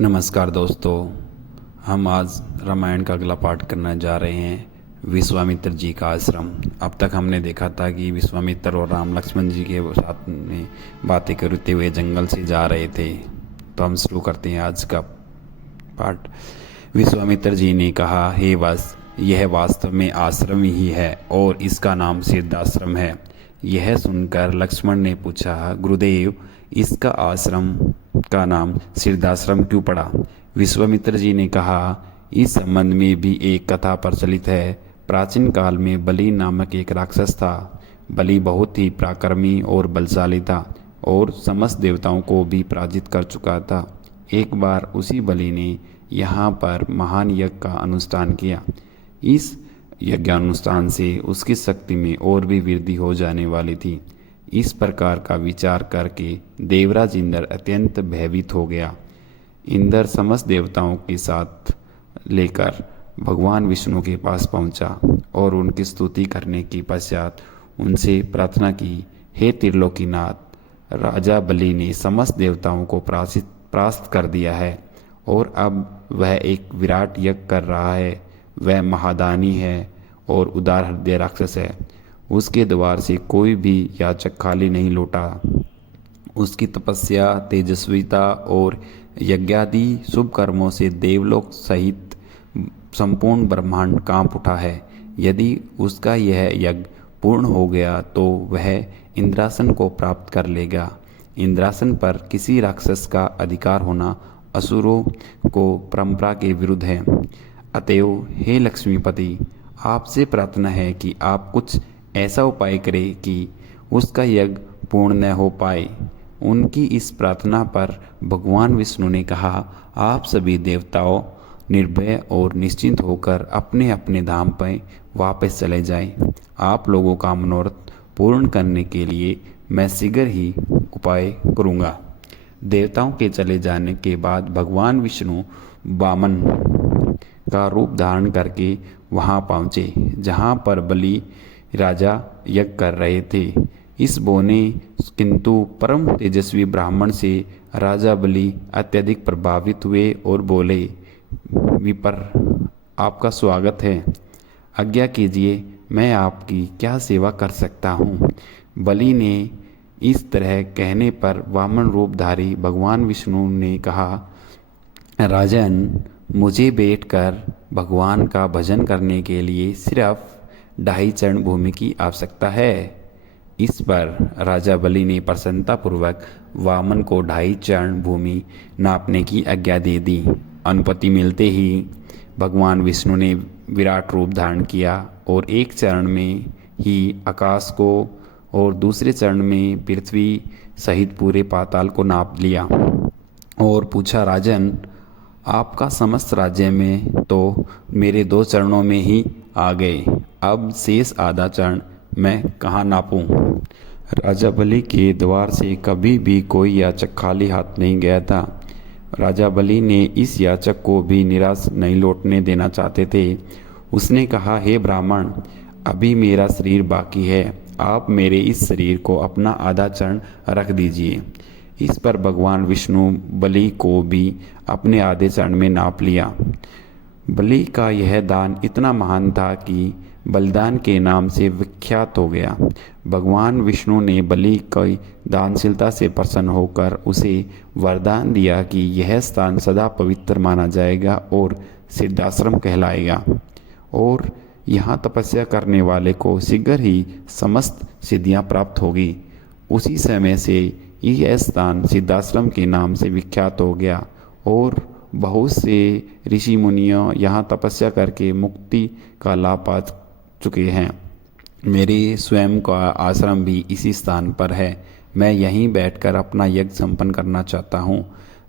नमस्कार दोस्तों। हम आज रामायण का अगला पाठ करने जा रहे हैं, विश्वामित्र जी का आश्रम। अब तक हमने देखा था कि विश्वामित्र और राम लक्ष्मण जी के साथ में बातें करते हुए जंगल से जा रहे थे। तो हम शुरू करते हैं आज का पाठ। विश्वामित्र जी ने कहा, हे वत्स, यह वास्तव में आश्रम ही है और इसका नाम सिद्धाश्रम है। यह सुनकर लक्ष्मण ने पूछा, गुरुदेव, इसका आश्रम का नाम सिद्धाश्रम क्यों पड़ा? विश्वामित्र जी ने कहा, इस संबंध में भी एक कथा प्रचलित है। प्राचीन काल में बलि नामक एक राक्षस था। बलि बहुत ही पराक्रमी और बलशाली था और समस्त देवताओं को भी पराजित कर चुका था। एक बार उसी बलि ने यहाँ पर महान यज्ञ का अनुष्ठान किया। इस यज्ञानुष्ठान से उसकी शक्ति में और भी वृद्धि हो जाने वाली थी। इस प्रकार का विचार करके देवराज इंद्र अत्यंत भयभीत हो गया। इंद्र समस्त देवताओं के साथ लेकर भगवान विष्णु के पास पहुंचा और उनकी स्तुति करने के पश्चात उनसे प्रार्थना की, हे त्रिलोकीनाथ, राजा बलि ने समस्त देवताओं को परास्त कर दिया है और अब वह एक विराट यज्ञ कर रहा है। वह महादानी है और उदार हृदय राक्षस है। उसके द्वार से कोई भी याचक खाली नहीं लौटा। उसकी तपस्या, तेजस्विता और यज्ञादि शुभ कर्मों से देवलोक सहित संपूर्ण ब्रह्मांड कांप उठा है। यदि उसका यह यज्ञ पूर्ण हो गया तो वह इंद्रासन को प्राप्त कर लेगा। इंद्रासन पर किसी राक्षस का अधिकार होना असुरों को परंपरा के विरुद्ध है। अतएव हे लक्ष्मीपति, आपसे प्रार्थना है कि आप कुछ ऐसा उपाय करें कि उसका यज्ञ पूर्ण न हो पाए। उनकी इस प्रार्थना पर भगवान विष्णु ने कहा, आप सभी देवताओं निर्भय और निश्चिंत होकर अपने अपने धाम पर वापस चले जाएं। आप लोगों का मनोरथ पूर्ण करने के लिए मैं शीघ्र ही उपाय करूँगा। देवताओं के चले जाने के बाद भगवान विष्णु वामन का रूप धारण करके वहां पहुँचे जहां पर बलि राजा यज्ञ कर रहे थे। इस बौने किंतु परम तेजस्वी ब्राह्मण से राजा बलि अत्यधिक प्रभावित हुए और बोले, विपर, आपका स्वागत है। आज्ञा कीजिए, मैं आपकी क्या सेवा कर सकता हूँ? बलि ने इस तरह कहने पर वामन रूपधारी भगवान विष्णु ने कहा, राजन, मुझे बैठकर भगवान का भजन करने के लिए सिर्फ 2.5 चरण भूमि की आवश्यकता है। इस पर राजा बलि ने प्रसन्नतापूर्वक वामन को 2.5 चरण भूमि नापने की आज्ञा दे दी। अनुमति मिलते ही भगवान विष्णु ने विराट रूप धारण किया और एक चरण में ही आकाश को और दूसरे चरण में पृथ्वी सहित पूरे पाताल को नाप लिया और पूछा, राजन, आपका समस्त राज्य में तो मेरे 2 चरणों में ही आ गए। अब शेष आधा चरण मैं कहाँ नापूं? राजा बलि के द्वार से कभी भी कोई याचक खाली हाथ नहीं गया था। राजा बलि ने इस याचक को भी निराश नहीं लौटने देना चाहते थे। उसने कहा, हे ब्राह्मण, अभी मेरा शरीर बाकी है। आप मेरे इस शरीर को अपना आधा चरण रख दीजिए। इस पर भगवान विष्णु बलि को भी अपने आधे चरण में नाप लिया। बलि का यह दान इतना महान था कि बलिदान के नाम से विख्यात हो गया। भगवान विष्णु ने बलि की दानशीलता से प्रसन्न होकर उसे वरदान दिया कि यह स्थान सदा पवित्र माना जाएगा और सिद्धाश्रम कहलाएगा और यहाँ तपस्या करने वाले को शीघ्र ही समस्त सिद्धियाँ प्राप्त होगी। उसी समय से यह स्थान सिद्धाश्रम के नाम से विख्यात हो गया और बहुत से ऋषि मुनियों यहाँ तपस्या करके मुक्ति का लाभ पा चुके हैं। मेरे स्वयं का आश्रम भी इसी स्थान पर है। मैं यहीं बैठकर अपना यज्ञ संपन्न करना चाहता हूँ।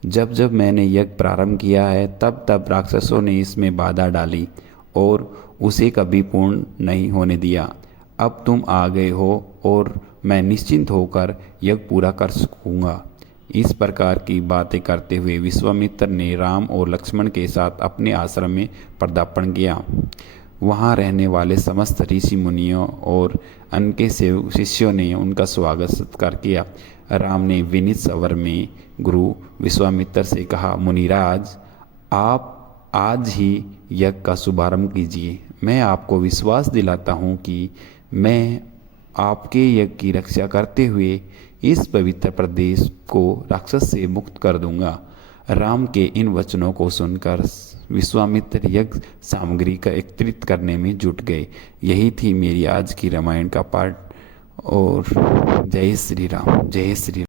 जब जब मैंने यज्ञ प्रारंभ किया है तब तब राक्षसों ने इसमें बाधा डाली और उसे कभी पूर्ण नहीं होने दिया। अब तुम आ गए हो और मैं निश्चिंत होकर यज्ञ पूरा कर सकूँगा। इस प्रकार की बातें करते हुए विश्वामित्र ने राम और लक्ष्मण के साथ अपने आश्रम में पदार्पण किया। वहाँ रहने वाले समस्त ऋषि मुनियों और उनके शिष्यों ने उनका स्वागत सत्कार किया। राम ने विनीत स्वर में गुरु विश्वामित्र से कहा, मुनिराज, आप आज ही यज्ञ का शुभारंभ कीजिए। मैं आपको विश्वास दिलाता हूँ कि मैं आपके यज्ञ की रक्षा करते हुए इस पवित्र प्रदेश को राक्षस से मुक्त कर दूंगा। राम के इन वचनों को सुनकर विश्वामित्र यज्ञ सामग्री का एकत्रित करने में जुट गए। यही थी मेरी आज की रामायण का पाठ। और जय श्री राम, जय श्री राम।